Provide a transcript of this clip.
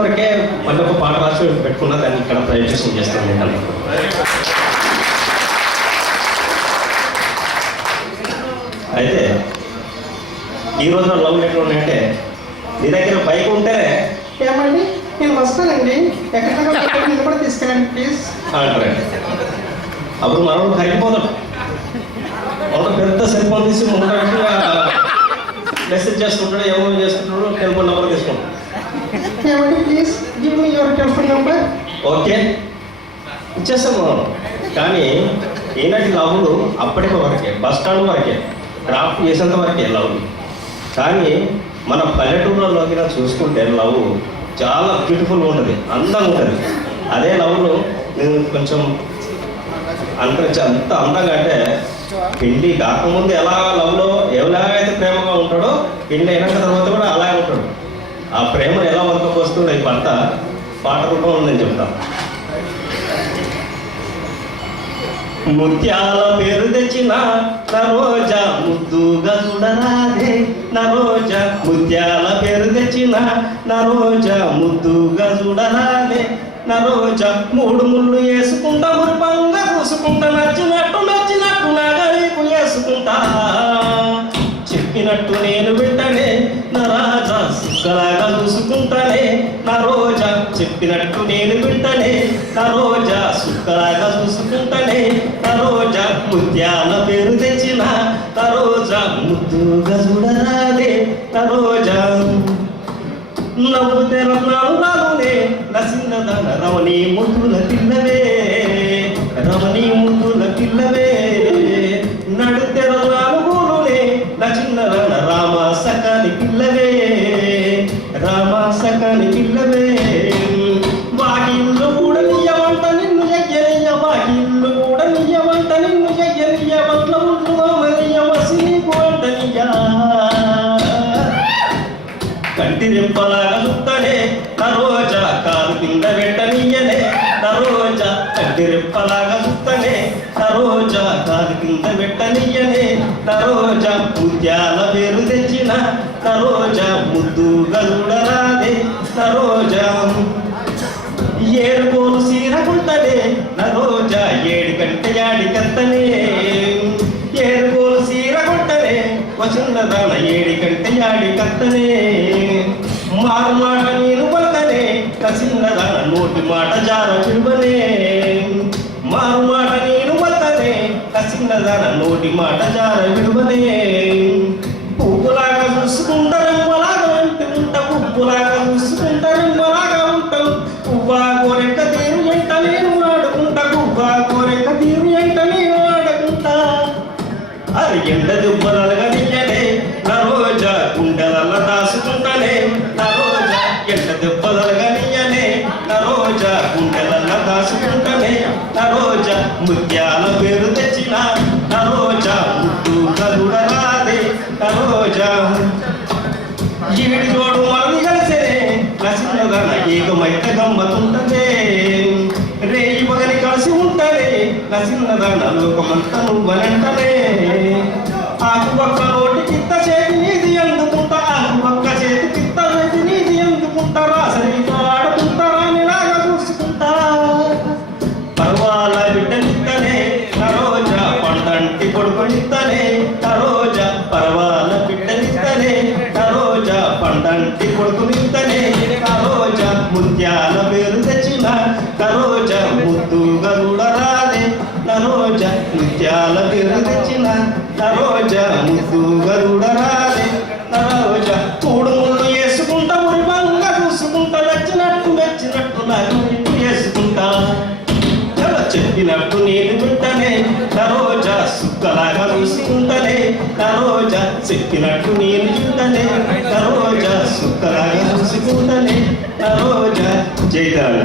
కొరకే మళ్ళీ ఒక పాట రాసి పెట్టుకున్నా, దాన్ని ఇక్కడ ప్రయత్నం చేస్తాను నేను. అయితే ఈ రోజున లవ్ లెటర్ ఉన్నాయంటే నీ దగ్గర బైక్ ఉంటే ఏమండి నేను వస్తానండి, ఎక్కడ కూడా తీసుకెళ్ళండి ప్లీజ్ అంటారండి. అప్పుడు మనం కరిగిపోతాం. మనం పెద్ద సెల్ ఫోన్ తీసి ముందు మెసేజ్ చేసుకుంటాడు, ఏమో చేసుకుంటాడు, టెలిఫోన్ నెంబర్ తీసుకుంటాడు. ఏమండి please give me your telephone number. Okay ఇచ్చేస్తాం మనం. కానీ ఈనాటి లవ్లు అప్పటికి వరకే, బస్ స్టాండ్ వరకే, డ్రాప్ చేసేంత వరకే లవ్. కానీ మన పల్లెటూరులోకి చూసుకుంటే లవ్ చాలా బ్యూటిఫుల్గా ఉంటుంది, అందంగా ఉంటుంది. అదే లవ్లు నేను కొంచెం అంతరించి అంత అందంగా అంటే పెళ్ళి కాకముందు ఎలా లవ్లో ఎలాగైతే ప్రేమగా ఉంటాడో పెళ్ళి అయినాక తర్వాత కూడా అలాగే ఉంటాడు. ఆ ప్రేమను ఎలా వరకపోస్తుందో ఈ పంట పాట రూపం ఉందని చెప్తాను. ముత్యాల పేరు తెచ్చిన నరోజా ముద్దుగా చూడరాదే, నరోజా ముత్యాల పేరు తెచ్చిన నరోజా ముద్దుగా చూడరాదే, నరోజా మూడు ముళ్ళు వేసుకుంటా మురిపంగా చూసుకుంటా, నచ్చినట్టు నాగా నీకు వేసుకుంటా, చెప్పినట్టు నేను వింటనే నా రాజా సుక్కలాగా చూసుకుంటానే, నా రోజా చెప్పినట్టు నేను వింటనే నా రోజా సుక్కలాగా చూసుకుంటానే, నా రోజా ముత్యాల పేరు తెచ్చిన నా రోజా ముద్దుగా చూడరాదే, నా రోజా నవ్వు తెరన్నాను నాలునే నసిన్నదన రమణి ముద్దుల పిల్లవే, రమణి ముద్దుల పిల్లవే, నడు తెరన్నాను గూలునే నచిన్నదన రామ సకాని పిల్లవే, రామ సకాని పిల్లవే, వాకిళ్ళు కూడా నియ్యవంట నిన్ను ఎయ్యనయ్య, వాకిళ్ళు కూడా నియ్యవంట నిన్ను ఎయ్యనయ్య, వంట ముళ్ళు మరియ మసి నీకు వంటనియ్యా, కంటి రెప్పలాగా చుట్టనే నరోజా కాలు కింద పెట్టనీయనే, నరోజా కంటి రెప్పలాగా చుట్టనే నరోజా కాలు కింద పెట్టనీయనే, నరోజా ముత్యాల పేరు తెచ్చిన నరోజా ముద్దుగా చూడరాదే, నరోజా ఏడుకోలు సీరకుంటనే నరోజా ఏడు కంటే యాడికెత్తనే, ఏడుకోలు సీరకుంటనే వసున్నదాన ఏడి కంటే యాడికత్తనే, మారు మాట నేను పలకనే కసిన్నదాన నోటి మాట జార విడువనే, మారు మాట నేను పలకనే కసిన్నదాన నోటి మాట జార విడువనే, పువ్వులాగా చూసుకుంటారెమ్మలాగా అంటూ ఉంటా, పువ్వులాగా చూసుకుంటారెమ్మలాగా ఉంటాం, పువ్వా కోరెక్క తీరు ఎంట నేను ఆడుకుంటా, పువ్వా కోరెక్క తీరు ఎంట నేను ఆడుకుంటా, అది ఎండ దుబ్బలగా నియ్యనే నరోజా గుండెలల్ల దాసుకుంటానే, నరోజా ఎండ దుబ్బలగా నియ్యనే నరోజా గుండెలల్ల దాసుకుంటానే, నరోజా ముత్యాల పేరు తెచ్చిన నరోజా ముద్దుగా చూడరాదే, నరోజా ఈడి జోడు మనది కలిసేనే నసిన్నదన ఏకమైత గమ్మతుంటదే, రేయి పగలి కలిసి ఉంటనే నసిన్నదన లోకమంతా నువ్వనంటనే, ఆకు పక్క నోటి కిత్త చేతి నీది అందుకుంటా, ఆకు పక్క చేతి కిత్త చేతి నీది అందుకుంటా, రాసరితో ఆడుకుంటా రానిలాగా చూసుకుంటా, పర్వాల బిడ్డనిత్తనే నరోజా పండంటి కొడుకునిత్తనే, నరోజా పర్వాల బిడ్డనిత్తనే నరోజా పండంటి కొడుకునిత్తనే, నరోజా ముత్యాల పేరు తెచ్చిన నరోజా ముద్దుగా చూడరాదే, నరోజా ముత్యాల పేరు తెచ్చిన నరోజా ముద్దుగా చూడరాదే, నరోజా మూడు ముళ్ళు వేసుకుంటా మురిపంగా చూసుకుంటా, నచ్చినట్టు నాకు వేసుకుంటా, చెప్పినట్టు నేను వింటనే నరోజా సుక్కలాగా చూసుకుంటనే, నరోజా చెప్పినట్టు నేను వింటనే నరోజా సుక్కలాగా చూసుకుంటనే, నరోజా జైతాడు.